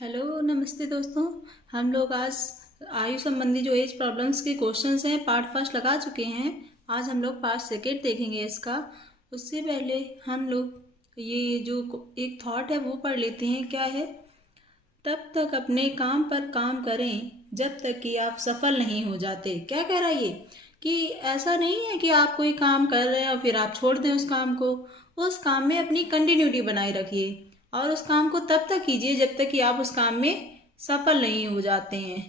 Hello नमस्ते दोस्तों। हम लोग आज आयु संबंधी जो एज प्रॉब्लम्स के क्वेश्चंस हैं पार्ट फर्स्ट लगा चुके हैं। आज हम लोग पार्ट सेकेंड देखेंगे इसका। उससे पहले हम लोग ये जो एक थॉट है वो पढ़ लेते हैं। क्या है? तब तक अपने काम पर काम करें जब तक कि आप सफल नहीं हो जाते। क्या कह रहा है ये? कि ऐसा नहीं है कि आप कोई काम कर रहे हैं और फिर आप छोड़ दें उस काम को। उस काम में अपनी कंटिन्यूटी बनाए रखिए और उस काम को तब तक कीजिए जब तक कि आप उस काम में सफल नहीं हो जाते हैं।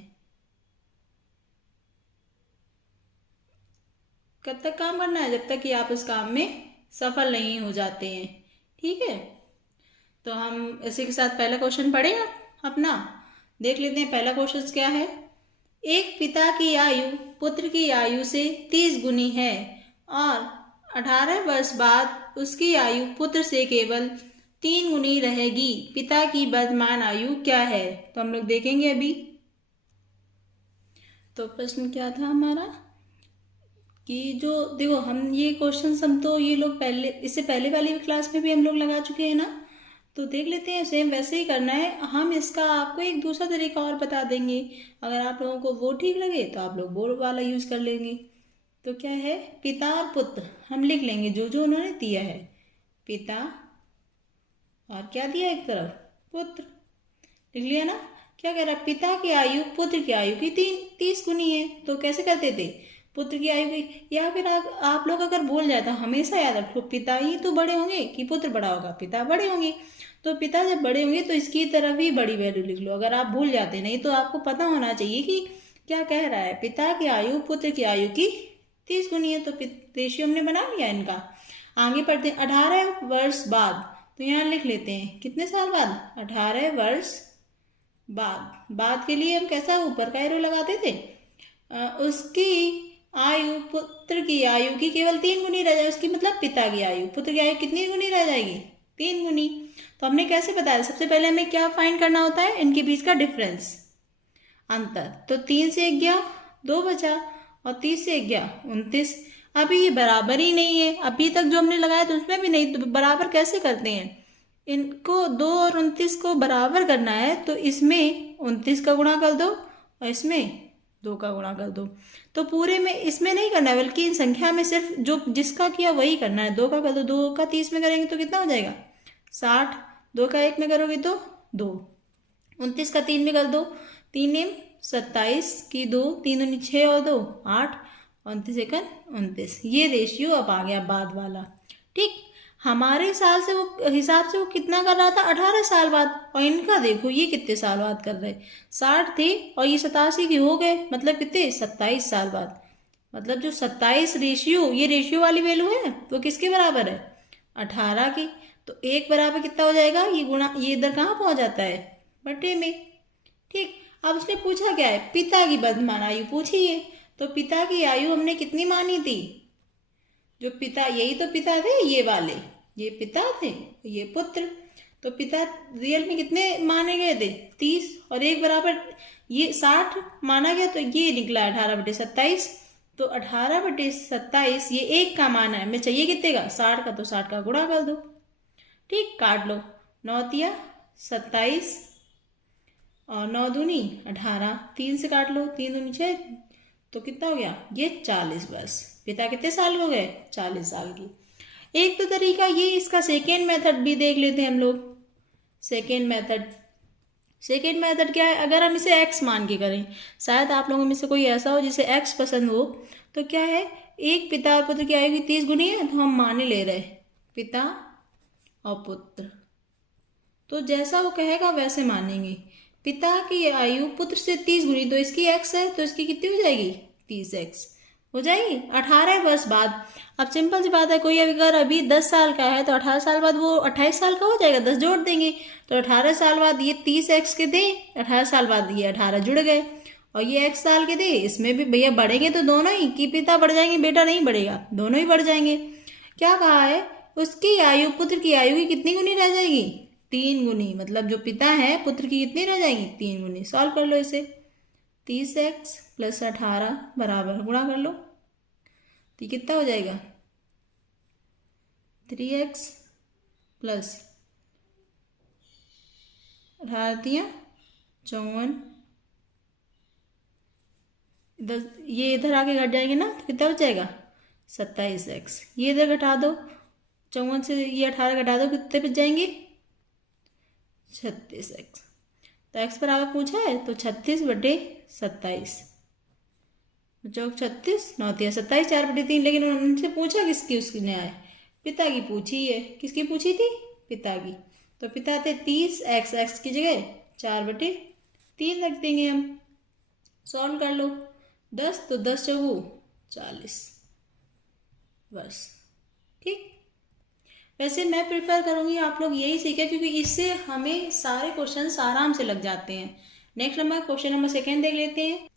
कब तक काम करना है? जब तक कि आप उस काम में सफल नहीं हो जाते हैं। ठीक है, तो हम इसी के साथ पहला क्वेश्चन पढ़े अपना देख लेते हैं। पहला क्वेश्चन क्या है? एक पिता की आयु पुत्र की आयु से 30 गुनी है और 18 वर्ष बाद उसकी आयु पुत्र से केवल 3 गुनी रहेगी। पिता की वर्तमान आयु क्या है? तो हम लोग देखेंगे अभी। तो प्रश्न क्या था हमारा कि जो देखो, हम ये क्वेश्चन हम तो ये लोग पहले इससे पहले वाली क्लास में भी हम लोग लगा चुके हैं ना। तो देख लेते हैं, सेम वैसे ही करना है। हम इसका आपको एक दूसरा तरीका और बता देंगे। अगर आप लोगों को वो ठीक लगे तो आप लोग वो वाला यूज कर लेंगे। तो क्या है? पिता और पुत्र हम लिख लेंगे जो जो उन्होंने दिया है। पिता और क्या दिया एक तरफ? पुत्र। लिख लिया ना? क्या कह रहा है? पिता की आयु पुत्र की आयु की 30 गुनी है। तो कैसे करते थे? पुत्र की आयु की, या फिर आप लोग अगर भूल जाए तो हमेशा याद रखो, पिता ही तो बड़े होंगे कि पुत्र बड़ा होगा? पिता बड़े होंगे। तो पिता जब बड़े होंगे तो इसकी तरफ ही बड़ी वैल्यू लिख लो। अगर आप भूल जाते, नहीं तो आपको पता होना चाहिए कि क्या कह रहा है। पिता की आयु पुत्र की आयु की 30 गुनी है। तो रेशियो हमने बना लिया इनका। आगे पढ़ते हैं। 18 वर्ष बाद, तो यहाँ लिख लेते हैं कितने साल बाद? 18 वर्ष बाद। बाद के लिए हम कैसा ऊपर का एरो लगाते थे? उसकी आयु पुत्र की आयु की केवल 3 गुनी रह जाए। उसकी मतलब पिता की आयु पुत्र की आयु कितनी गुनी रह जाएगी? 3 गुनी। तो हमने कैसे बताया? सबसे पहले हमें क्या फाइंड करना होता है? इनके बीच का डिफरेंस, अंतर। तो 3 से 1 गया, 2 बचा, और 30 से 1 गया 29। अभी ये बराबर ही नहीं है। अभी तक जो हमने लगाया तो उसमें भी नहीं। तो बराबर कैसे करते हैं? इनको 2 और 29 को बराबर करना है तो इसमें 29 का गुणा कर दो और इसमें 2 का गुणा कर दो। तो पूरे में इसमें नहीं करना है, बल्कि इन संख्या में सिर्फ जो जिसका किया वही करना है। 2 का कर दो, 2 का 30 में करेंगे तो कितना हो जाएगा? 60। 2 का 1 में करोगे तो 2। 29 का 3 में कर दो, 3 एम 27 की 2, 3 दूनी 6 और 2 8, 29 एकन 29। ये रेशियो अब आ गया बाद वाला। ठीक, हमारे साल से वो हिसाब से वो कितना कर रहा था? 18 साल बाद। और इनका देखो ये कितने साल बाद कर रहे? 60 थे और ये 87 के हो गए, मतलब कितने? 27 साल बाद। मतलब जो 27 रेशियो, ये रेशियो वाली वैल्यू है, वो किसके बराबर है? 18 की। तो 1 बराबर कितना हो जाएगा? ये गुणा, ये इधर कहाँ पहुंच जाता है? बटे में। ठीक, अब उसने पूछा क्या है? पिता की वर्तमान आयु पूछी है। तो पिता की आयु हमने कितनी मानी थी? जो पिता, यही तो पिता थे ये वाले, ये पिता थे, ये पुत्र। तो पिता रियल में कितने माने गए थे? 30। और 1 बराबर ये 60 माना गया, तो ये निकला 18/27। तो 18/27 ये 1 का मान है। हमें चाहिए कितने का? 60 का। तो 60 का गुणा कर दो। ठीक, काट लो। 9 तिया 27 और 9 दूनी 18, 3 से काट लो, 3 दूनी 6। तो कितना हो गया? ये 40 वर्ष। पिता कितने साल हो गए? 40 साल की। एक तो तरीका ये, इसका सेकेंड मेथड भी देख लेते हैं हम लोग। सेकेंड मेथड, सेकेंड मेथड क्या है? अगर हम इसे x मान के करें, शायद आप लोगों में से कोई ऐसा हो जिसे x पसंद हो। तो क्या है? एक पिता और पुत्र की आयु की 30 गुनी है, तो हम माने ले रहे पिता और पुत्र। तो जैसा वो कहेगा वैसे मानेंगे। पिता की आयु पुत्र से 30 गुनी, तो इसकी x है, तो इसकी कितनी हो जाएगी? 30x हो जाएगी। 18 वर्ष बाद, अब सिंपल सी बात है, कोई अगर अभी 10 साल का है तो 18 साल बाद वो 28 साल का हो जाएगा, 10 जोड़ देंगे। तो 18 साल बाद ये 30x के दे, 18 साल बाद ये 18 जुड़ गए, और ये x साल के दे। इसमें भी भैया बढ़ेंगे तो दोनों ही, कि पिता बढ़ जाएंगे बेटा नहीं बढ़ेगा, दोनों ही बढ़ जाएंगे। क्या कहा है? उसकी आयु पुत्र की आयु की कितनी गुनी रह जाएगी? 3 गुनी। मतलब जो पिता है पुत्र की कितनी रह जाएगी? 3 गुनी। सॉल्व कर लो इसे। 30x + 18 बराबर, गुणा कर लो, तो कितना हो जाएगा? 3x + 18 तिया 54, ये इधर आके घट जाएंगे ना, तो कितना बचेगा 27x। ये इधर घटा दो, 54 से ये 18 घटा दो, कितने बच जाएंगे 36x। तो x बराबर पूछा है तो 36/27, चौक 36, 9×3 = 27, 4/3। लेकिन उनसे पूछा किसकी, उसकी ने आए पिता की पूछी है। किसकी पूछी थी, पिता की। तो पिता थे 30x, x की जगह 4/3 रख देंगे हम। सॉल्व कर लो, 10 तो 10 चौगु 40, बस। ठीक। वैसे मैं प्रेफर करूँगी आप लोग यही सीखें, क्योंकि इससे हमें सारे क्वेश्चंस आराम से लग जाते हैं। नेक्स्ट नंबर, क्वेश्चन नंबर 2 देख लेते हैं।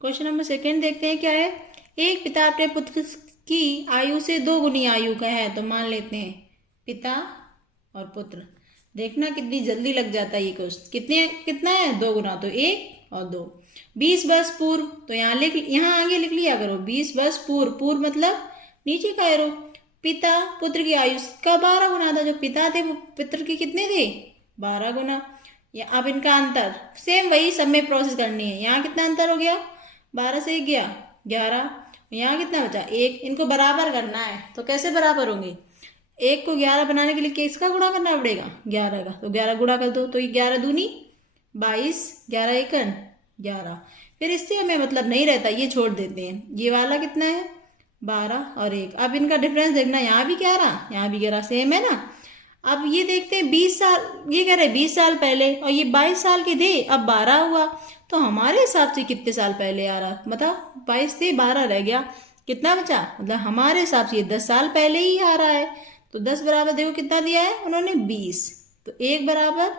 क्वेश्चन नंबर 2 देखते हैं क्या है। एक पिता अपने पुत्र की आयु से 2 गुनी आयु का है, तो मान लेते हैं पिता और पुत्र। देखना कितनी जल्दी लग जाता है ये क्वेश्चन। कितना है 2 गुना, तो 1 और 2। 20 वर्ष पूर्व, तो यहाँ आगे लिख लिया करो 20 वर्ष पूर्व। पूर्व मतलब नीचे का एरो। पिता पुत्र की आयु का 12 गुना था। जो पिता थे वो पुत्र की कितने थे 12 गुना। या अब इनका अंतर सेम वही सब में प्रोसेस करनी है। यहाँ कितना अंतर हो गया, 12 से 1 गया 11। यहाँ कितना बचा 1। इनको बराबर करना है, तो कैसे बराबर होंगे, 1 को 11 बनाने के लिए किसका गुणा करना पड़ेगा 11 का। तो 11 गुणा कर दो, तो ये 11 दूनी 22, 11 एकन 11। फिर इससे हमें मतलब नहीं रहता, ये छोड़ देते हैं। ये वाला कितना है 12 और 1। अब इनका डिफरेंस देखना, यहाँ भी 11 यहाँ भी 11, सेम है ना। अब ये देखते हैं 20 साल, ये कह रहे 20 साल पहले, और ये 22 साल के थे, अब 12 हुआ। तो हमारे हिसाब से कितने साल पहले आ रहा, मतलब 22 से 12 रह गया, कितना बचा, मतलब हमारे हिसाब से ये 10 साल पहले ही आ रहा है। तो 10 बराबर देखो कितना दिया है उन्होंने 20। तो 1 बराबर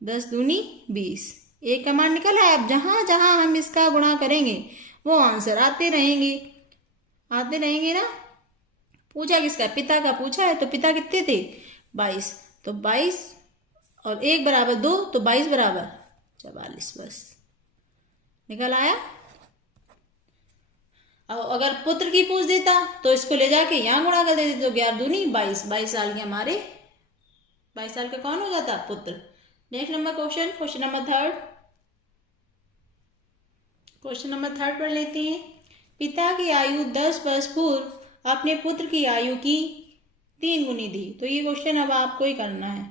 10 दूनी 20। 1 का मान निकल है। अब जहाँ जहाँ हम इसका गुणा करेंगे वो आंसर आते रहेंगे ना। पूछा किसका, पिता का पूछा है। तो पिता कितने थे 22, तो 22 और 1 बराबर 2, तो 22 बराबर 44, बस निकल आया। अब अगर पुत्र की पूछ देता तो इसको ले जाके यहाँ गुणा कर देते, तो 11 दूनी 22, 22 साल के हमारे 22 साल का कौन हो जाता, पुत्र। Next number question number 3। Question number 3 पढ़ लेते हैं। पिता की आयु 10 वर्ष पूर्व अपने पुत्र की आयु की 3 गुनी थी। तो ये क्वेश्चन अब आपको ही करना है,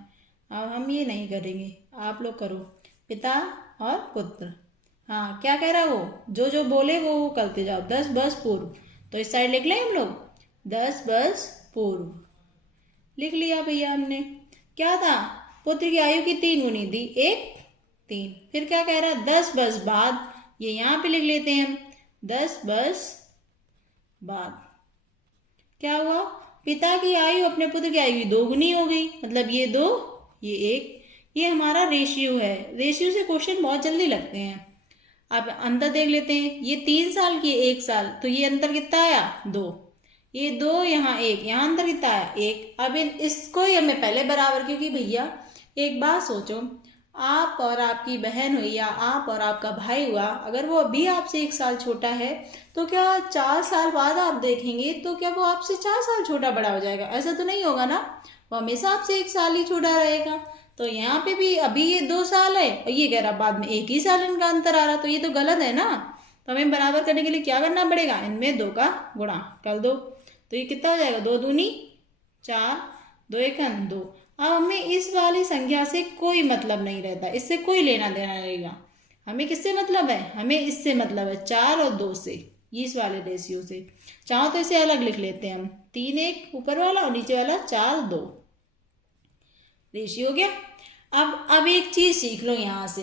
अब हम ये नहीं करेंगे, आप लोग करो। पिता और पुत्र, हाँ क्या कह रहा है वो, जो जो बोले वो करते जाओ। 10 वर्ष पूर्व, तो इस साइड लिख लें हम लोग 10 वर्ष पूर्व लिख लिया भैया हमने। क्या था, पुत्र की आयु की 3 गुनी थी, 1 3। फिर क्या कह रहा है 10 वर्ष बाद, ये यहाँ पे लिख लेते हैं हम 10 वर्ष बाद। क्या हुआ, पिता की आयु अपने पुत्र की आयु 2 गुनी हो गई, मतलब ये 2 ये 1। ये हमारा रेशियो है। रेशियो से क्वेश्चन बहुत जल्दी लगते हैं। अब अंतर देख लेते हैं, ये 3 साल की 1 साल, तो ये अंतर कितना आया 2। ये 2 यहाँ 1, यहाँ अंतर कितना आया 1। अब इसको ही हमें पहले बराबर, क्योंकि भैया एक बात सोचो, आप और आपकी बहन हुई या आप और आपका भाई हुआ, अगर वो अभी आपसे 1 साल छोटा है, तो क्या 4 साल बाद आप देखेंगे तो क्या वो आपसे 4 साल छोटा बड़ा हो जाएगा, ऐसा तो नहीं होगा ना। वो हमेशा आपसे 1 साल ही छोटा रहेगा। तो यहाँ पे भी अभी ये 2 साल है और ये कह रहा बाद में 1 ही साल इनका अंतर आ रहा, तो ये तो गलत है ना। तो हमें बराबर करने के लिए क्या करना पड़ेगा, इनमें 2 का गुणा कर दो। तो ये कितना हो जाएगा 2 दूनी 4, 2 एकन 2। अब हमें इस वाली संख्या से कोई मतलब नहीं रहता, इससे कोई लेना देना रहेगा। हमें किससे मतलब है, हमें इससे मतलब है 4 और 2 से, इस वाले रेशियो से। चाहो तो इसे अलग लिख लेते हैं हम, 3 1 ऊपर वाला और नीचे वाला 4 2 रेशियो हो गया। अब एक चीज सीख लो यहाँ से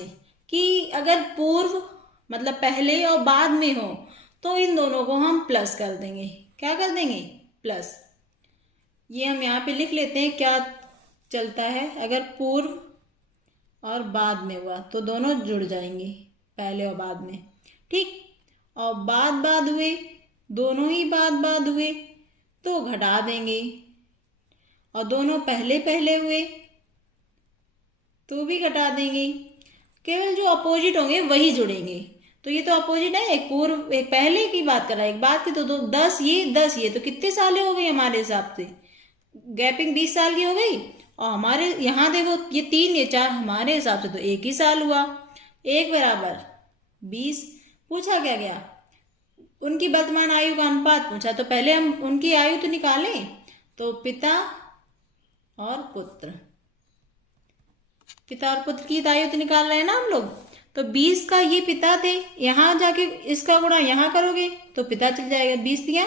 कि अगर पूर्व मतलब पहले और बाद में हो तो इन दोनों को हम प्लस कर देंगे। क्या कर देंगे, प्लस। ये हम यहाँ पे लिख लेते हैं क्या चलता है, अगर पूर्व और बाद में हुआ तो दोनों जुड़ जाएंगे, पहले और बाद में, ठीक। और बाद हुए, दोनों ही बाद हुए तो घटा देंगे, और दोनों पहले हुए तो भी घटा देंगे। केवल जो अपोजिट होंगे वही जुड़ेंगे। तो ये तो अपोजिट है, एक पूर्व एक पहले की बात कर रहा है, एक बाद की। तो 10 ये तो कितने साल हो गई हमारे हिसाब से, गैपिंग 20 साल की हो गई। और हमारे यहाँ देखो ये 3 ये 4, हमारे हिसाब से तो 1 ही साल हुआ। 1 बराबर 20। पूछा क्या गया? उनकी वर्तमान आयु का अनुपात पूछा, तो पहले हम उनकी आयु तो निकालें। तो पिता और पुत्र, पिता और पुत्र की आयु तो निकाल रहे हैं ना हम लोग। तो 20 का ये पिता थे, यहाँ जाके इसका गुणा यहाँ करोगे तो पिता चल जाएगा 20 दिया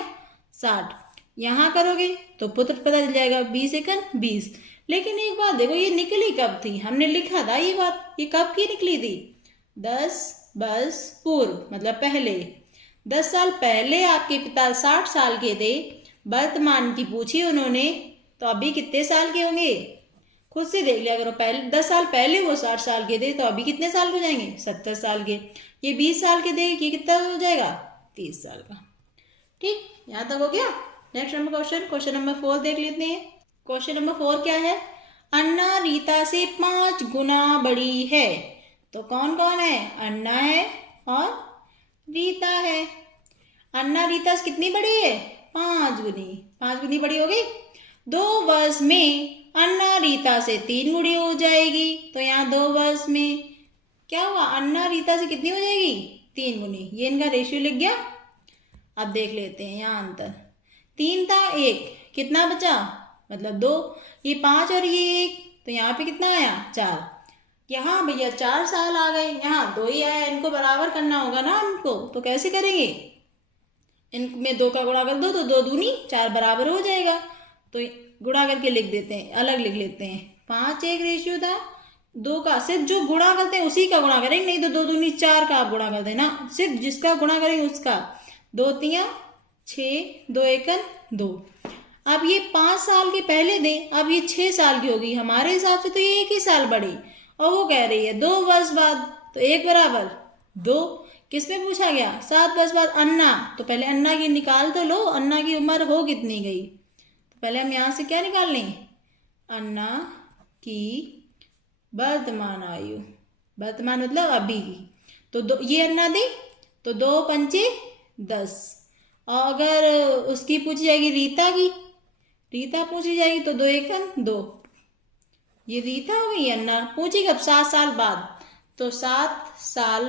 60, यहाँ करोगे तो पुत्र पता चल जाएगा 20 एकन 20। लेकिन एक बात देखो, ये निकली कब थी? हमने लिखा था ये बात, ये कब की निकली थी? 10 वर्ष पूर्व, मतलब पहले। 10 साल पहले आपके पिता 60 साल के थे, वर्तमान की पूछी उन्होंने, तो अभी कितने साल के होंगे? खुद से देख लिया करो। पहले 10 साल पहले वो 60 साल के थे, तो अभी कितने साल हो जाएंगे? 70 साल के। ये 20 साल के थे, ये कितना हो जाएगा? 30 साल का। ठीक, यहाँ तक हो गया। नेक्स्ट नंबर क्वेश्चन नंबर 4 देख लेते हैं। क्वेश्चन नंबर 4 क्या है? अन्ना रीता से 5 गुना बड़ी है। तो कौन कौन है? अन्ना है और रीता है। अन्ना रीता से कितनी बड़ी है? 5 गुनी। 5 गुनी बड़ी हो गई। 2 वर्ष में अन्ना रीता से 3 गुनी हो जाएगी। तो यहाँ 2 वर्ष में क्या हुआ? अन्ना रीता से कितनी हो जाएगी? 3 गुनी। ये इनका रेशियो लिख गया। अब देख लेते हैं यहाँ अंतर। 3 था 1, कितना बचा? मतलब 2। ये 5 और ये 1, तो यहाँ पे कितना आया? 4। यहाँ भैया 4 साल आ गए, यहाँ 2 ही आया। इनको बराबर करना होगा ना हमको, तो कैसे करेंगे? इनमें 2 का गुणा कर दो तो 2 दूनी 4 बराबर हो जाएगा। तो गुणा करके लिख देते हैं, अलग लिख लेते हैं। 5-1 रेशियो था। 2 का सिर्फ जो गुणा करते हैं उसी का गुणा करेंगे, नहीं तो 2 दूनी 4 का आप गुणा कर देना। सिर्फ जिसका गुणा करेंगे उसका। 2 तियां 6, 2 एकन 2। अब ये 5 साल के पहले दे, अब ये 6 साल की होगी। हमारे हिसाब से तो ये 1 ही साल बड़ी, और वो कह रही है 2 वर्ष बाद। तो 1 बराबर 2। किसमें पूछा गया? 7 वर्ष बाद अन्ना। तो पहले अन्ना की निकाल तो लो, अन्ना की उम्र हो कितनी गई। तो पहले हम यहाँ से क्या निकाल लें? अन्ना की वर्तमान आयु, वर्तमान मतलब अभी की। तो ये अन्ना दी, तो 2 पंचे 10। और अगर उसकी पूछी जाएगी रीता की, रीता पूछी जाएगी तो 2 एकन 2। ये रीता हो गई। अन्ना पूछी कब? 7 साल बाद। तो 7 साल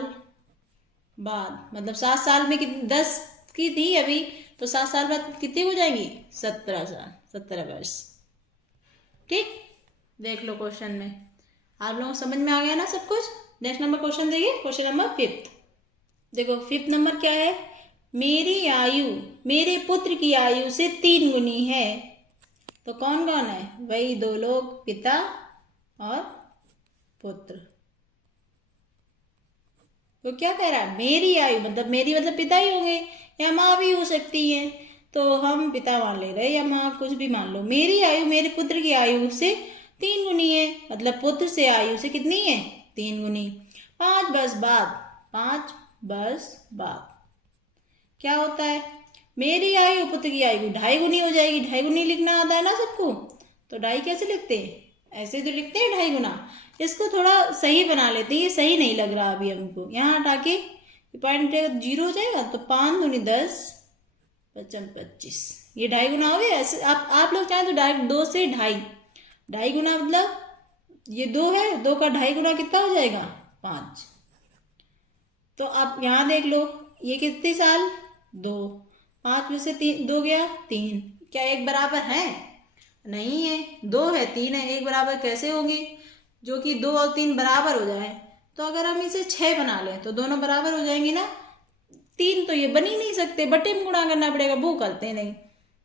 बाद, मतलब 7 साल में 10 की थी अभी, तो 7 साल बाद कितनी हो जाएगी? 17 साल, 17 वर्ष। ठीक, देख लो क्वेश्चन में। आप लोगों को समझ में आ गया ना सब कुछ? नेक्स्ट नंबर क्वेश्चन देखिए, क्वेश्चन नंबर 5। देखो 5 नंबर क्या है? मेरी आयु मेरे पुत्र की आयु से 3 गुनी है। तो कौन कौन है? वही 2 लोग, पिता और पुत्र। तो क्या कह रहा है? मेरी आयु मतलब, मेरी मतलब पिता ही होंगे या माँ भी हो सकती है, तो हम पिता मान ले रहे, या माँ कुछ भी मान लो। मेरी आयु मेरे पुत्र की आयु से 3 गुनी है, मतलब पुत्र से आयु से कितनी है? 3 गुनी। 5 वर्ष बाद, 5 वर्ष बाद क्या होता है? मेरी आयु पुत्र की आयु 2.5 गुनी हो जाएगी। 2.5 गुनी लिखना आता है ना सबको? तो 2.5 कैसे लिखते हैं? ऐसे तो लिखते हैं 2.5 गुना। इसको थोड़ा सही बना लेते हैं, ये सही नहीं लग रहा अभी हमको। यहाँ हटा के पॉइंट 0 हो जाएगा, तो 5 दूनी 10, 55 25। ये 2.5 गुना हो गया। ऐसे आप लोग चाहें तो डायरेक्ट 2 से 2.5, 2.5 गुना मतलब ये 2 है, 2 का 2.5 गुना कितना हो जाएगा? 5। तो आप यहाँ देख लो, ये कितने साल? 2। 5 में से 2 गया 3। क्या 1 बराबर है? नहीं है। 2 है 3 है, 1 बराबर कैसे होंगे? जो कि 2 और 3 बराबर हो जाए। तो अगर हम इसे 6 बना लें तो दोनों बराबर हो जाएंगे ना। 3 तो ये बन ही नहीं सकते, बटे में गुणा करना पड़ेगा, वो करते नहीं।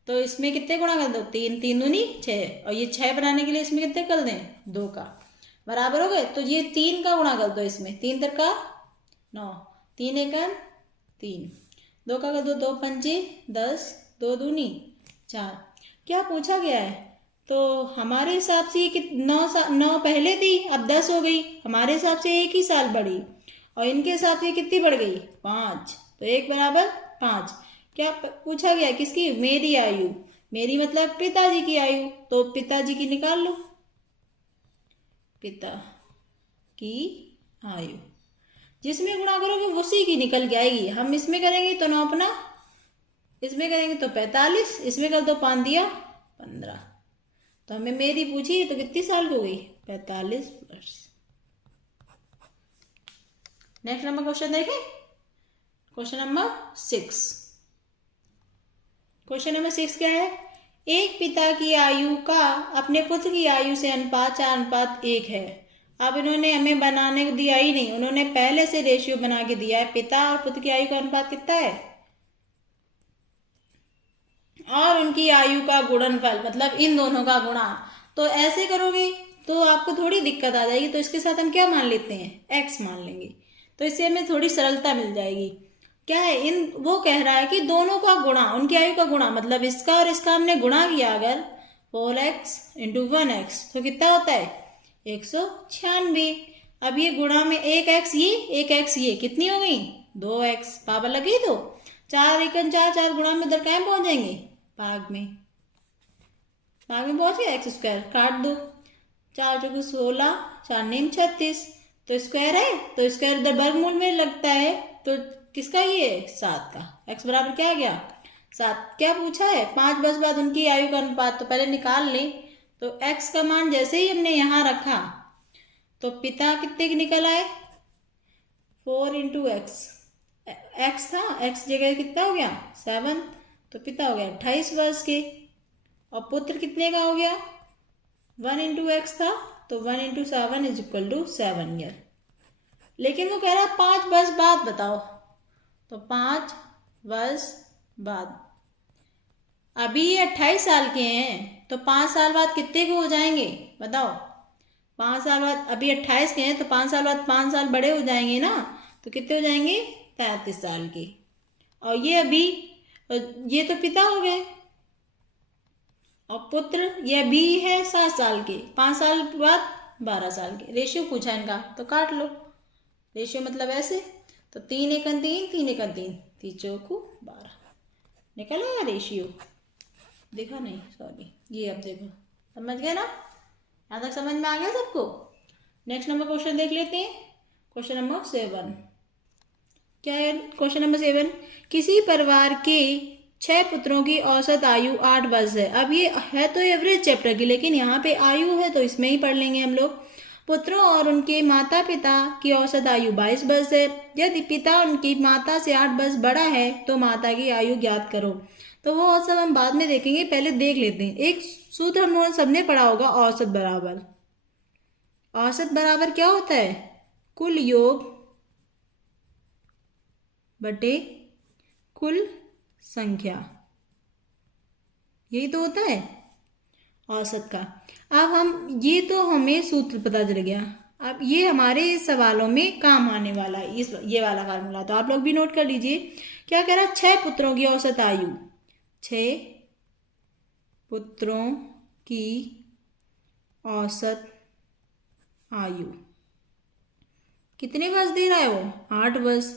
तो इसमें कितने गुणा कर दो? 3 3 दूनी 6, और ये 6 बनाने के लिए इसमें कितने कर दें? 2 का बराबर हो गए। तो ये 3 का गुणा कर दो इसमें, 3 3 का 9, 3 एकन 3, 2 का कर दो 2 पंचे 10, 2 दूनी 4। क्या पूछा गया है? तो हमारे हिसाब से ये 9 पहले थी, अब 10 हो गई। हमारे हिसाब से 1 ही साल बढ़ी, और इनके हिसाब से कितनी बढ़ गई? 5। तो 1 बराबर 5। क्या पूछा गया? किसकी? मेरी आयु। मेरी मतलब पिताजी की आयु, तो पिताजी की निकाल लो। पिता की आयु जिसमें गुणा करोगे उसी की निकल के आएगी। हम इसमें करेंगे तो 9 अपना, इसमें करेंगे तो 45, इसमें कर दो 5 दिया 15। तो हमें मेरी पूछी तो कितनी साल की हो गई? 45 वर्ष। नेक्स्ट नंबर क्वेश्चन देखें, क्वेश्चन नंबर 6। क्वेश्चन नंबर 6 क्या है? एक पिता की आयु का अपने पुत्र की आयु से अनुपात 4:1 है। अब इन्होंने हमें बनाने को दिया ही नहीं, उन्होंने पहले से रेशियो बना के दिया है। पिता और पुत्र की आयु का अनुपात कितना है और उनकी आयु का गुणनफल, मतलब इन दोनों का गुणा। तो ऐसे करोगे तो आपको थोड़ी दिक्कत आ जाएगी। तो इसके साथ हम क्या मान लेते हैं? x मान लेंगे। तो इससे हमें थोड़ी सरलता मिल जाएगी। क्या है, वो कह रहा है कि दोनों का गुणा, उनकी आयु का गुणा, मतलब इसका और इसका हमने गुणा किया अगर 4x × 1x तो कितना होता है? 196। अब ये गुणा में 1x ये 1x ये कितनी हो गई? 2x। पावर लगी तो 4 × 4 4 गुणा में उधर कहाँ पहुंच जाएंगे? भाग में पहुंच गया। x² काट दो, 4 × 16 4 9 36। तो स्क्वायर है तो स्क्वायर उधर वर्गमूल में लगता है। तो किसका? ये 7 का। x बराबर क्या आ गया? 7। क्या पूछा है? 5 वर्ष बाद उनकी आयु का अनुपात। तो पहले निकाल लें। तो x का मान जैसे ही हमने यहाँ रखा तो पिता कितने के निकल आए? 4 × x। x था, x जगह कितना हो गया? 7। तो पिता हो गया 28 वर्ष के। और पुत्र कितने का हो गया? 1 × x था तो 1 × 7 = 7 ईयर। लेकिन वो कह रहा है 5 वर्ष बाद बताओ। तो 5 वर्ष बाद, अभी ये 28 साल के हैं तो 5 साल बाद कितने को हो जाएंगे बताओ? 5 साल बाद, अभी 28 के हैं तो 5 साल बाद 5 साल बड़े हो जाएंगे ना। तो कितने हो जाएंगे? 33 साल के। और ये अभी, ये तो पिता हो गए और पुत्र ये अभी है 7 साल के। 5 साल बाद 12 साल के। रेशियो पूछा इनका तो काट लो। रेशियो मतलब ऐसे। तो 3 × 3 3 × 3 3 चौकू 12 निकल आया रेशियो। देखा नहीं, सॉरी। ये अब देखो, समझ गए ना? यहाँ तक समझ में आ गया सबको? नेक्स्ट नंबर क्वेश्चन देख लेते हैं। क्वेश्चन नंबर 7 क्या है? क्वेश्चन नंबर 7, किसी परिवार के 6 पुत्रों की औसत आयु 8 वर्ष है। अब ये है तो एवरेज चैप्टर की, लेकिन यहाँ पे आयु है तो इसमें ही पढ़ लेंगे हम लोग। पुत्रों और उनके माता पिता की औसत आयु 22 वर्ष है। यदि पिता उनकी माता से 8 वर्ष बड़ा है तो माता की आयु ज्ञात करो। तो वो सब हम बाद में देखेंगे, पहले देख लेते हैं। एक सूत्र हम लोगों सबने पढ़ा होगा, औसत बराबर। औसत बराबर क्या होता है? कुल योग बटे कुल संख्या, यही तो होता है औसत का। अब हम, ये तो हमें सूत्र पता चल गया। अब ये हमारे इस सवालों में काम आने वाला है, ये वाला फार्मूला। तो आप लोग भी नोट कर लीजिए। क्या कह रहा है? 6 पुत्रों की औसत आयु, 6 पुत्रों की औसत आयु कितने वर्ष दे रहा है वो? 8 वर्ष।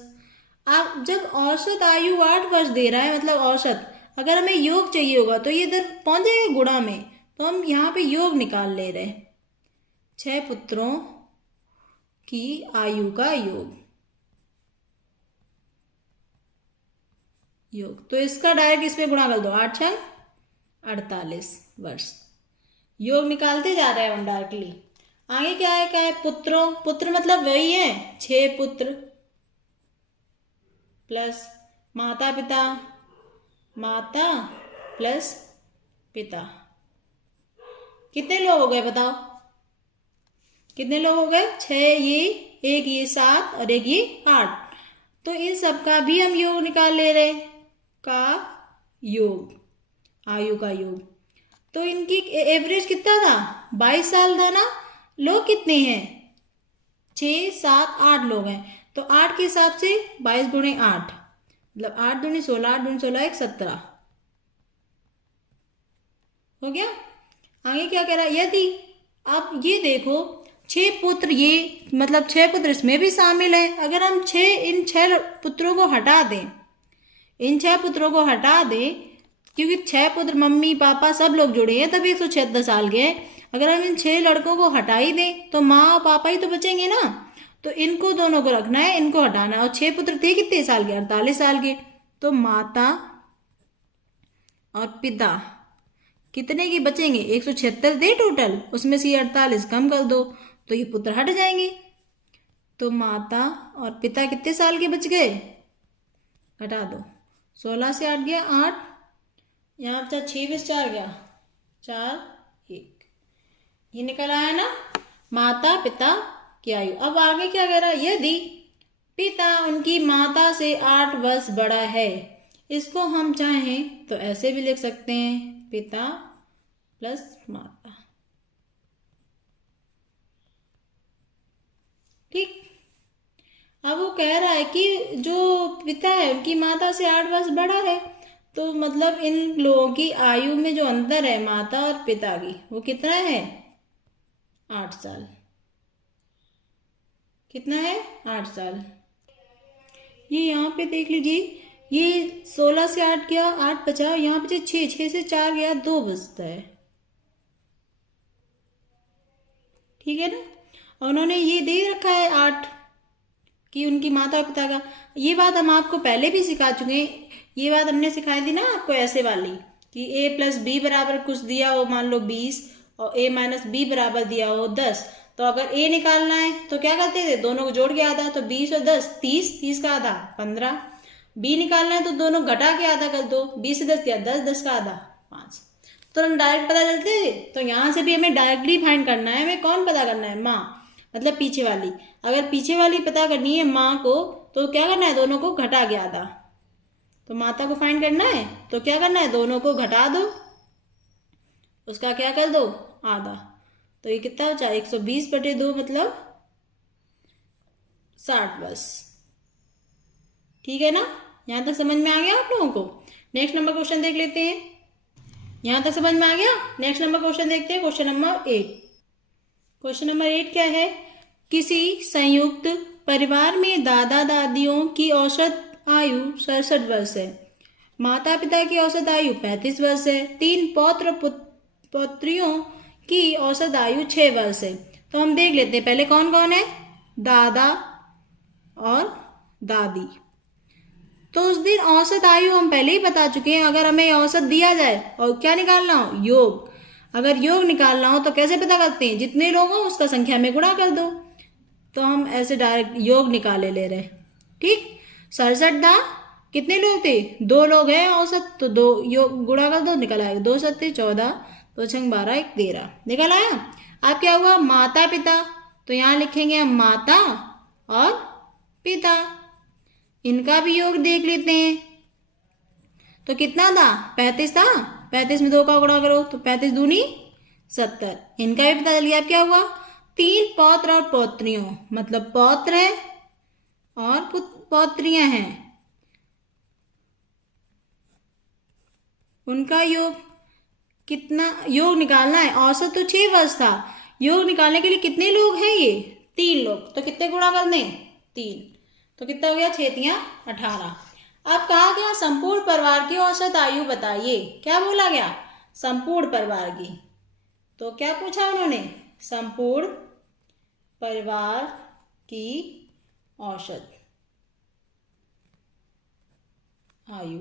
अब जब औसत आयु 8 वर्ष दे रहा है, मतलब औसत, अगर हमें योग चाहिए होगा तो ये इधर पहुंच जाएगा गुणा में। तो हम यहाँ पे योग निकाल ले रहे। 6 पुत्रों की आयु का योग तो इसका डायरेक्ट इसमें गुणा कर दो। 8 × 48 वर्ष। योग निकालते जा रहे हैं हम डायरेक्टली। आगे क्या है? क्या है? पुत्र मतलब वही है 6 पुत्र प्लस माता पिता, माता प्लस पिता। कितने लोग हो गए बताओ? कितने लोग हो गए? 6 ये, एक ये 7 और एक ये 8। तो इन सब का भी हम योग निकाल ले रहे का योग, आयु का योग। तो इनकी एवरेज कितना था? 22 साल था ना। लोग कितने हैं? 6 7 8 लोग हैं। तो 8 के हिसाब से 22 × 8 मतलब 8 दूनी 16, 8 दूनी 16 1 17 हो गया। आगे क्या कह रहा है? यदि आप ये देखो 6 पुत्र, ये मतलब 6 पुत्र इसमें भी शामिल है। अगर हम इन 6 पुत्रों को हटा दें, क्योंकि 6 पुत्र मम्मी पापा सब लोग जुड़े हैं तब 176 साल के हैं। अगर हम इन 6 लड़कों को हटा ही दें तो माँ और पापा ही तो बचेंगे ना। तो इनको दोनों को रखना है, इनको हटाना है। और 6 पुत्र थे कितने साल के? 48 साल के। तो माता और पिता कितने के बचेंगे? 176 थे टोटल, उसमें से 48 कम कर दो तो ये पुत्र हट जाएंगे। तो माता और पिता कितने साल के बच गए, घटा दो। 16 से 8 गया 8, यहाँ बचा 6 में 4 गया 4 1, ये निकल आया ना माता पिता की आयु। अब आगे क्या कह रहा है, यदि पिता उनकी माता से 8 वर्ष बड़ा है, इसको हम चाहें तो ऐसे भी लिख सकते हैं, पिता प्लस माता। ठीक। अब वो कह रहा है कि जो पिता है उनकी माता से 8 वर्ष बड़ा है, तो मतलब इन लोगों की आयु में जो अंतर है माता और पिता की, वो कितना है, 8 साल। कितना है, 8 साल। ये यहाँ पे देख लीजिए, ये 16 से 8 गया 8 बचा, यहाँ पे 6 से 4 गया 2 बचता है। ठीक है ना। और उन्होंने ये दे रखा है 8 कि उनकी माता और पिता का। ये बात हम आपको पहले भी सिखा चुके हैं, ये बात हमने सिखाई थी ना आपको ऐसे वाली कि a प्लस बी बराबर कुछ दिया हो, मान लो 20, और a माइनस बी बराबर दिया हो 10, तो अगर a निकालना है तो क्या करते थे, दोनों को जोड़ के आधा, तो 20 और 10 30, 30 का आधा 15। b निकालना है तो दोनों घटा के आधा कर दो, 20 से 10 दिया 10, 10 का आधा 5। तो हम डायरेक्ट पता चलते थे। तो यहाँ से भी हमें डायरेक्टली फाइंड करना है, हमें कौन पता करना है, माँ, मतलब पीछे वाली। अगर पीछे वाली पता करनी है माँ को, तो क्या करना है, दोनों को घटा के आधा। तो माता को फाइंड करना है तो क्या करना है, दोनों को घटा दो, उसका क्या कर दो, आधा। तो ये कितना बचा, 120/2 मतलब 60 वर्ष। ठीक है ना, यहाँ तक समझ में आ गया आप लोगों को। नेक्स्ट नंबर क्वेश्चन देख लेते हैं। यहाँ तक समझ में आ गया। नेक्स्ट नंबर क्वेश्चन देखते हैं, क्वेश्चन नंबर 8। क्वेश्चन नंबर 8 क्या है, किसी संयुक्त परिवार में दादा दादियों की औसत आयु 67 वर्ष है, माता पिता की औसत आयु 35 वर्ष है, 3 पौत्र पौत्रियों की औसत आयु 6 वर्ष है। तो हम देख लेते हैं पहले कौन कौन है, दादा और दादी। तो उस दिन औसत आयु हम पहले ही बता चुके हैं। अगर हमें औसत दिया जाए और क्या निकालना हो, योग, अगर योग निकालना हो तो कैसे पता करते हैं, जितने लोग हो उसका संख्या में गुणा कर दो। तो हम ऐसे डायरेक्ट योग निकाले ले रहे। ठीक, 67 था, कितने लोग थे, 2 लोग हैं औसत, तो 2 योग गुणा कर दो, निकल आएगा 2 7 14, 2 6 12 1 13, निकल आया। अब क्या हुआ, माता पिता, तो यहाँ लिखेंगे हम माता और पिता, इनका भी योग देख लेते हैं। तो कितना था, 35 था, 35 में 2 का गुणा करो तो 35 दूनी 70, इनका भी पता चल गया। अब क्या हुआ, 3 पौत्र और पौत्रियों, मतलब पौत्र है और पौत्रियां हैं, उनका योग कितना, योग निकालना है। औसत तो 6 वर्ष था, योग निकालने के लिए कितने लोग हैं, ये 3 लोग, तो कितने गुणा करने, 3, तो कितना हो गया, 6 × 18। अब कहा गया संपूर्ण परिवार की औसत आयु बताइए। क्या बोला गया, संपूर्ण परिवार की। तो क्या पूछा उन्होंने, संपूर्ण परिवार की औसत आयु।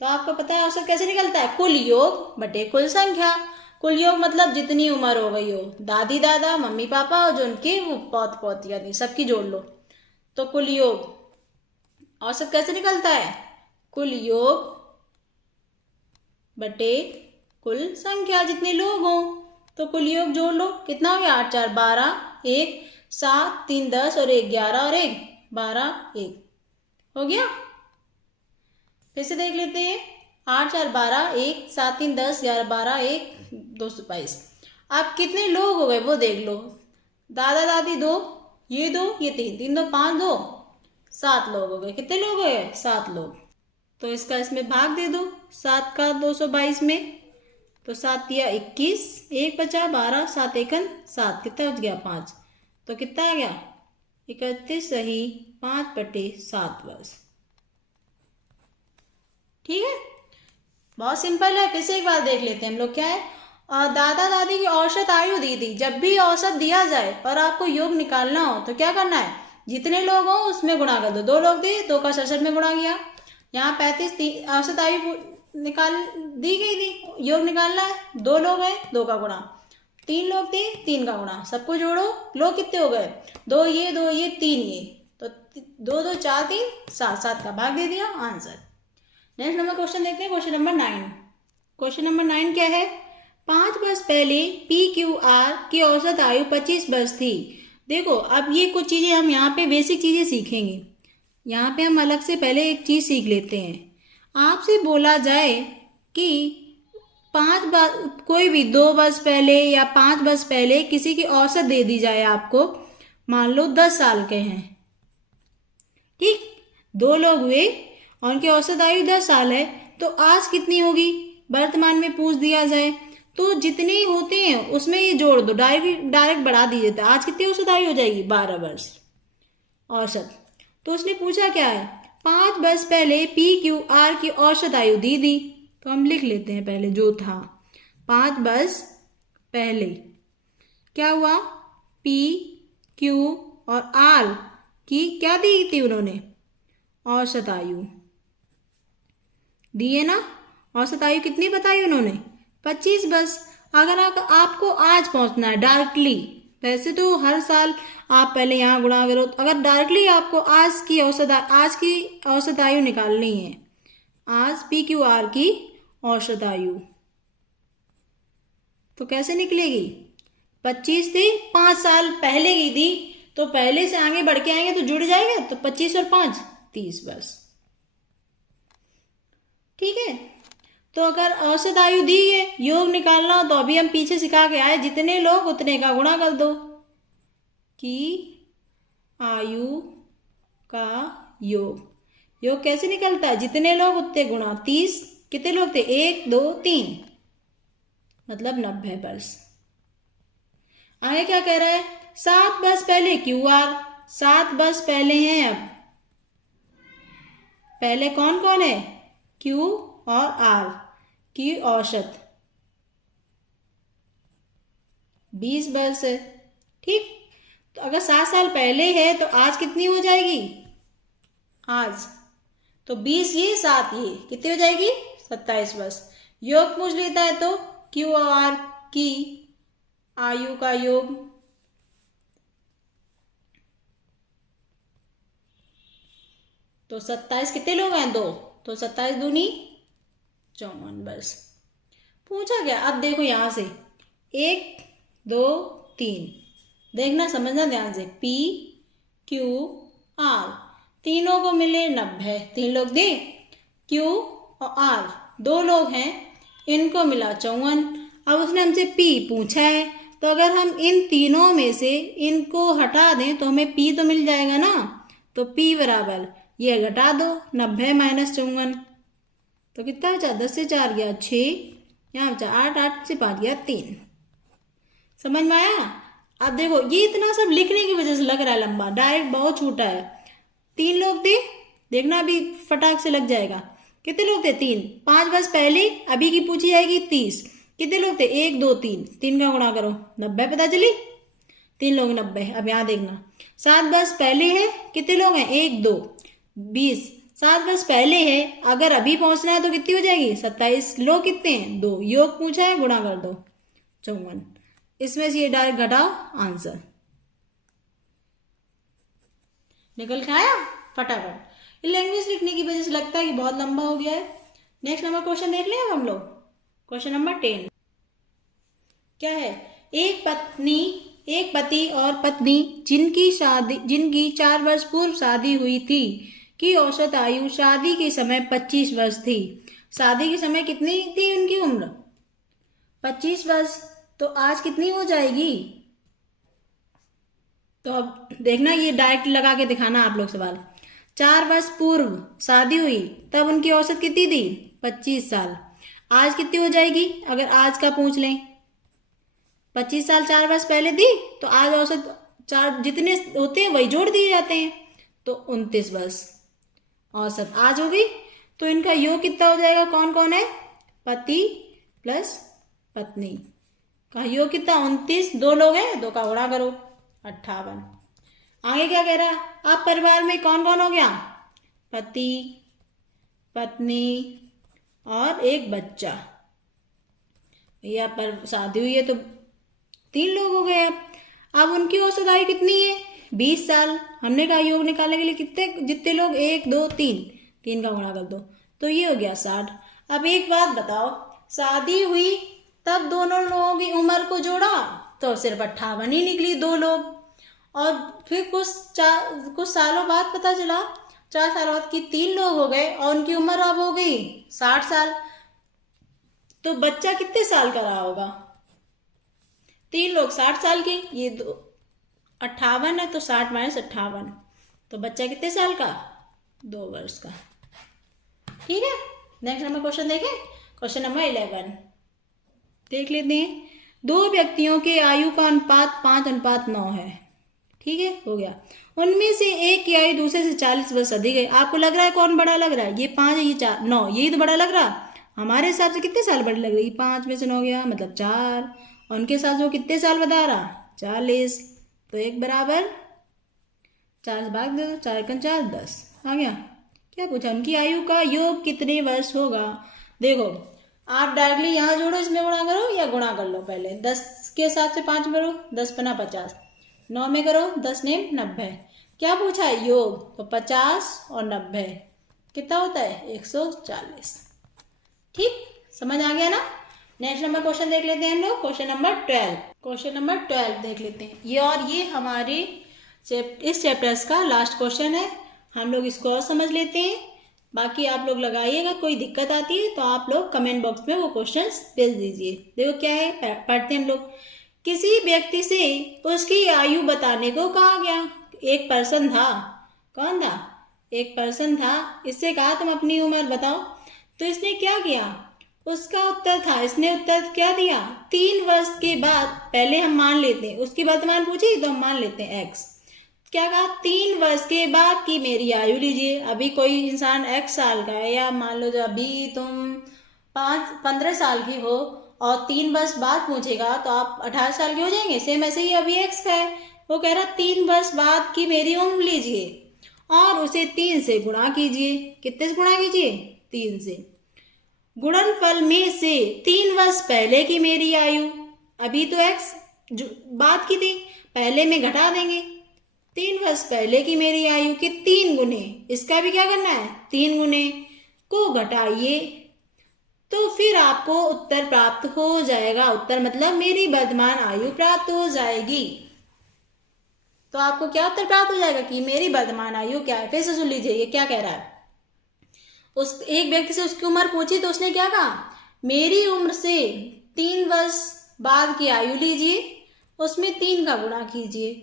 तो आपको पता है औसत कैसे निकलता है, कुल योग बटे कुल संख्या। कुल योग मतलब जितनी उम्र हो गई हो, दादी दादा मम्मी पापा और जो उनके वो पौत पौतियां थी सबकी जोड़ लो, तो कुल योग। औसत कैसे निकलता है, कुल योग बटे कुल संख्या, जितने लोग हों तो कुल योग जोड़ लो, कितना हो गया, 8 4 12, 1 7 3 10 और 1 11 और 1 12 1 हो गया। फिर से देख लेते हैं, 8 4 12, 1 7 3 10 11 12 1 222। आप कितने लोग हो गए वो देख लो, दादा दादी 2, ये 2 ये 3 3 2 5 2 7 लोग हो गए। कितने लोग हो गए, 7 लोग। तो इसका इसमें भाग दे दो, 7 का 222 में, तो 7 या 21, 1 बचा 12, 7 एकन 7, कितना बच गया 5, तो कितना आ गया 31 सही 5/7 वर्ष। ठीक है, बहुत सिंपल है। फिर से एक बार देख लेते हैं हम लोग, क्या है, दादा दादी की औसत आयु दी थी। जब भी औसत दिया जाए और आपको योग निकालना हो तो क्या करना है, जितने लोग हों उसमें गुणा कर दो। 2 लोग थे, 2 का 67 में गुणा किया, यहाँ 35 औसत आयु निकाल दी गई थी, योग निकालना है, 2 लोग हैं 2 का गुणा, 3 लोग थे, 3 का गुणा, सबको जोड़ो, लोग कितने हो गए, 2 ये 2 ये 3 ये, तो 2 2 4 3 7, 7 का भाग दे दिया, आंसर। नेक्स्ट नंबर क्वेश्चन देखते हैं, क्वेश्चन नंबर 9। क्वेश्चन नंबर 9 क्या है, 5 वर्ष पहले PQR की औसत आयु 25 वर्ष थी। देखो अब ये कुछ चीज़ें हम यहाँ पे बेसिक चीज़ें सीखेंगे। यहाँ पे हम अलग से पहले एक चीज़ सीख लेते हैं। आपसे बोला जाए कि 5 वर्ष, कोई भी 2 वर्ष पहले या 5 वर्ष पहले किसी की औसत दे दी जाए आपको, मान लो 10 साल के हैं, ठीक, 2 लोग हुए और उनकी औसत आयु 10 साल है, तो आज कितनी होगी वर्तमान में पूछ दिया जाए तो जितने होते हैं उसमें ये जोड़ दो, डायरेक्ट बढ़ा दीजिए, तो आज कितनी औसत आयु हो जाएगी, 12 वर्ष औसत। तो उसने पूछा क्या है, 5 वर्ष पहले PQR की औसत आयु दी, तो हम लिख लेते हैं पहले जो था, 5 वर्ष पहले क्या हुआ, PQ और R की क्या दी थी उन्होंने, औसत आयु दी है ना। औसत आयु कितनी बताई उन्होंने, 25 वर्ष। अगर आपको आज पहुंचना है डायरेक्टली, वैसे तो हर साल आप पहले यहाँ गुणा करो, अगर डायरेक्टली आपको आज की औसत आयु निकालनी है, आज PQR की औसत आयु, तो कैसे निकलेगी, 25 थी, 5 साल पहले की थी, तो पहले से आगे बढ़ के आएंगे तो जुड़ जाएगा, तो 25 और 5 30 वर्ष, ठीक है। तो अगर औसत आयु दी है, योग निकालना हो, तो अभी हम पीछे सिखा के आए, जितने लोग उतने का गुणा कर दो, कि आयु का योग कैसे निकलता है, जितने लोग उतने गुणा 30, कितने लोग थे 1 2 3, मतलब 90 वर्ष। आगे क्या कह रहा है, 7 वर्ष पहले QR, 7 वर्ष पहले हैं, अब पहले कौन कौन है, Q और R की औसत 20 वर्ष है, ठीक। तो अगर 7 साल पहले है तो आज कितनी हो जाएगी, आज तो 20 ये 7 ये कितनी हो जाएगी, 27 वर्ष। योग पूछ लेता है तो Q और R की आयु का योग, तो 27 कितने लोग हैं, 2, तो 27 दूनी 54 वर्ष पूछा गया। अब देखो यहां से 1 2 3, देखना समझना ध्यान से, PQR तीनों को मिले 90, 3 लोग दे, Q और R 2 लोग हैं, इनको मिला 54। अब उसने हमसे P पूछा है, तो अगर हम इन तीनों में से इनको हटा दें तो हमें P तो मिल जाएगा ना, तो P बराबर ये घटा दो, 90 माइनस 54, तो कितना बचा, 10 से 4 गया 6, यहाँ बचा 8, 8 से 5 गया 3। समझ में आया। अब देखो ये इतना सब लिखने की वजह से लग रहा है लंबा, डायरेक्ट बहुत छोटा है। 3 लोग थे, देखना अभी फटाक से लग जाएगा। कितने लोग थे, 3, 5 वर्ष पहले, अभी की पूछी जाएगी 30, कितने लोग थे, 1 2 3, 3 का गुणा करो, 90 पता चली, 3 लोग 90। अब यहाँ देखना 7 वर्ष पहले है, कितने लोग हैं, 1 2 20, 7 वर्ष पहले है, अगर अभी पहुंचना है तो कितनी हो जाएगी, 27, लोग कितने हैं, 2, योग पूछा है, गुणा कर दो 54, इसमें से ये डायरेक्ट घटाओ, आंसर निकल के आया फटाफट। लैंग्वेज लिखने की वजह से लगता है कि बहुत लंबा हो गया है। नेक्स्ट नंबर क्वेश्चन देख लें अब हम लोग, क्वेश्चन नंबर 10 क्या है, एक पति और पत्नी जिनकी 4 वर्ष पूर्व शादी हुई थी की औसत आयु शादी के समय 25 वर्ष थी। शादी के समय कितनी थी उनकी उम्र, 25 वर्ष, तो आज कितनी हो जाएगी। तो अब देखना, ये डायरेक्ट लगा के दिखाना आप लोग सवाल। 4 वर्ष पूर्व शादी हुई, तब उनकी औसत कितनी थी, 25 साल। आज कितनी हो जाएगी, अगर आज का पूछ लें, 25 साल 4 वर्ष पहले थी, तो आज औसत 4 जितने होते हैं वही जोड़ दिए जाते हैं, तो 29 वर्ष औसत आज होगी। तो इनका योग कितना हो जाएगा, कौन कौन है, पति प्लस पत्नी का योग कितना, 29, 2 लोग हैं, 2 का गुणा करो 58। आगे क्या कह रहा है, अब परिवार में कौन कौन हो गया, पति पत्नी और एक बच्चा। भैया पर शादी हुई है तो 3 लोग हो गए। अब उनकी औसत आयु कितनी है? 20 साल। हमने कहा योग निकालने के लिए कितने जितने लोग, 1 2 3, 3 का गुणा कर दो तो ये हो गया 60। अब एक बात बताओ, शादी हुई तब दोनों लोगों की उम्र को जोड़ा तो सिर्फ 58 ही निकली, 2 लोग। और फिर कुछ सालों बाद पता चला, 4 साल बाद कि 3 लोग हो गए और उनकी उम्र अब हो गई 60 साल। तो बच्चा कितने साल का रहा होगा? 3 लोग 60 साल के, ये 58 है तो 60 माइनस 58, तो बच्चा कितने साल का? 2 वर्ष का। ठीक है, नेक्स्ट नंबर क्वेश्चन देखें। क्वेश्चन नंबर 11 देख लेते हैं। 2 व्यक्तियों के आयु का अनुपात 5:9 है। ठीक है, हो गया। उनमें से एक की आयु दूसरे से 40 वर्ष अधिक है। आपको लग रहा है कौन बड़ा लग रहा है? ये 5 है, ये 4, 9, यही तो बड़ा लग रहा। हमारे हिसाब से कितने साल बड़ी लग रही? 5 में से 9 गया मतलब 4, और उनके हिसाब से वो कितने साल बता रहा? 40। तो 1 बराबर 4 से भाग दो, 4 × 4 10 आ गया। क्या पूछा? उनकी आयु का योग कितने वर्ष होगा? देखो, आप डायरेक्टली यहाँ जोड़ो, इसमें गुणा करो या गुणा कर लो। पहले 10 के साथ से 5 करो, 10 × 50, 9 में करो, 10 ने 90। क्या पूछा है? योग। तो 50 और 90 कितना होता है? 140। ठीक, समझ आ गया ना? नेक्स्ट नंबर क्वेश्चन देख लेते हैं हम लोग। Question number 12। क्वेश्चन नंबर 12 देख लेते हैं। ये हमारे इस चैप्टर्स का लास्ट क्वेश्चन है। हम लोग इसको और समझ लेते हैं, बाकी आप लोग लगाइएगा। कोई दिक्कत आती है तो आप लोग कमेंट बॉक्स में वो क्वेश्चंस भेज दीजिए। देखो क्या है, पढ़ते हैं हम लोग। किसी व्यक्ति से उसकी आयु बताने को कहा गया। एक पर्सन था। कौन था? एक पर्सन था। इससे कहा तुम अपनी उम्र बताओ। तो इसने क्या किया? उसका उत्तर था, इसने उत्तर क्या दिया? 3 वर्ष के बाद, पहले हम मान लेते हैं, उसकी वर्तमान पूछी तो हम मान लेते हैं x। क्या कहा? 3 वर्ष के बाद की मेरी आयु लीजिए। अभी कोई इंसान x साल का है, या मान लो जो अभी तुम 15 साल की हो और 3 वर्ष बाद पूछेगा तो आप 18 साल के हो जाएंगे। सेम ऐसे ही अभी x का है, वो कह रहा 3 वर्ष बाद की मेरी उम्र लीजिए और उसे 3 से गुणा कीजिए। कितने से गुणा कीजिए? 3 से। गुणनफल में से 3 वर्ष पहले की मेरी आयु, अभी तो x जो बात की थी, पहले में घटा देंगे। 3 वर्ष पहले की मेरी आयु के 3 गुने, इसका भी क्या करना है? 3 गुने को घटाइए तो फिर आपको उत्तर प्राप्त हो जाएगा। उत्तर मतलब मेरी वर्तमान आयु प्राप्त हो जाएगी। तो आपको क्या उत्तर प्राप्त हो जाएगा कि मेरी वर्तमान आयु क्या है? फिर से सुन लीजिए, ये क्या कह रहा है। उस एक व्यक्ति से उसकी उम्र पूछी तो उसने क्या कहा? मेरी उम्र से 3 वर्ष बाद की आयु लीजिए, उसमें 3 का गुणा कीजिए।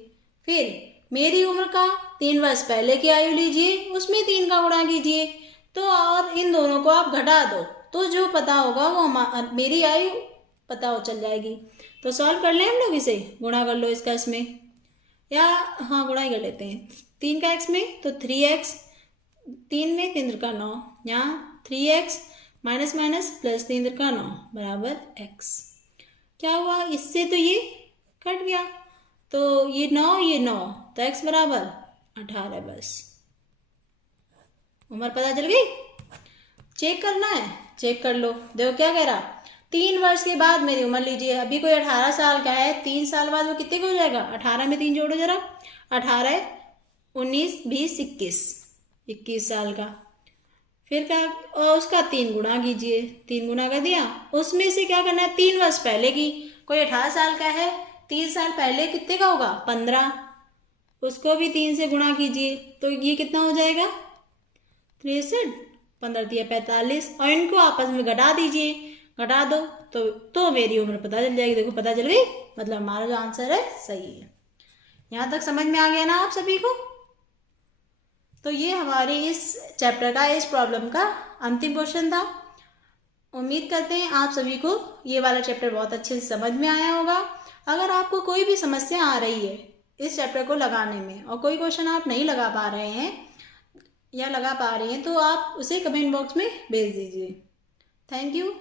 फिर मेरी उम्र का 3 वर्ष पहले की आयु लीजिए, उसमें 3 का गुणा कीजिए। तो और इन दोनों को आप घटा दो तो जो पता होगा वो मेरी आयु पता हो चल जाएगी। तो सॉल्व कर लें हम लोग, इसे गुणा कर लो इसका इसमें, या हाँ गुणा ही कर लेते हैं। 3 का x में तो 3x, 3 में 3 का 9, यहाँ 3x माइनस माइनस प्लस 3 का 9 बराबर x। क्या हुआ? इससे तो ये कट गया, तो ये 9 ये 9, तो x बराबर 18 बस। उम्र पता चल गई? चेक करना है, चेक कर लो। देखो क्या कह रहा, 3 वर्ष के बाद मेरी उम्र लीजिए। अभी कोई 18 साल का है, 3 साल बाद वो कितने का हो जाएगा? 18 में 3 जोड़ो जरा, 18 19 20 21 साल का। फिर क्या? और उसका 3 गुणा कीजिए, 3 गुणा कर दिया। उसमें से क्या करना है? 3 वर्ष पहले की, कोई 18 साल का है, 3 साल पहले कितने का होगा? 15, उसको भी 3 से गुणा कीजिए तो ये कितना हो जाएगा? 63, 15 दिया 45, और इनको आपस में घटा दीजिए, घटा दो तो मेरी उम्र पता चल जाएगी। देखो पता चल गई, मतलब हमारा जो आंसर है सही है। यहाँ तक समझ में आ गया ना आप सभी को? तो ये हमारे इस चैप्टर का, इस प्रॉब्लम का अंतिम क्वेश्चन था। उम्मीद करते हैं आप सभी को ये वाला चैप्टर बहुत अच्छे से समझ में आया होगा। अगर आपको कोई भी समस्या आ रही है इस चैप्टर को लगाने में और कोई क्वेश्चन आप नहीं लगा पा रहे हैं या लगा पा रही हैं तो आप उसे कमेंट बॉक्स में भेज दीजिए। Thank you.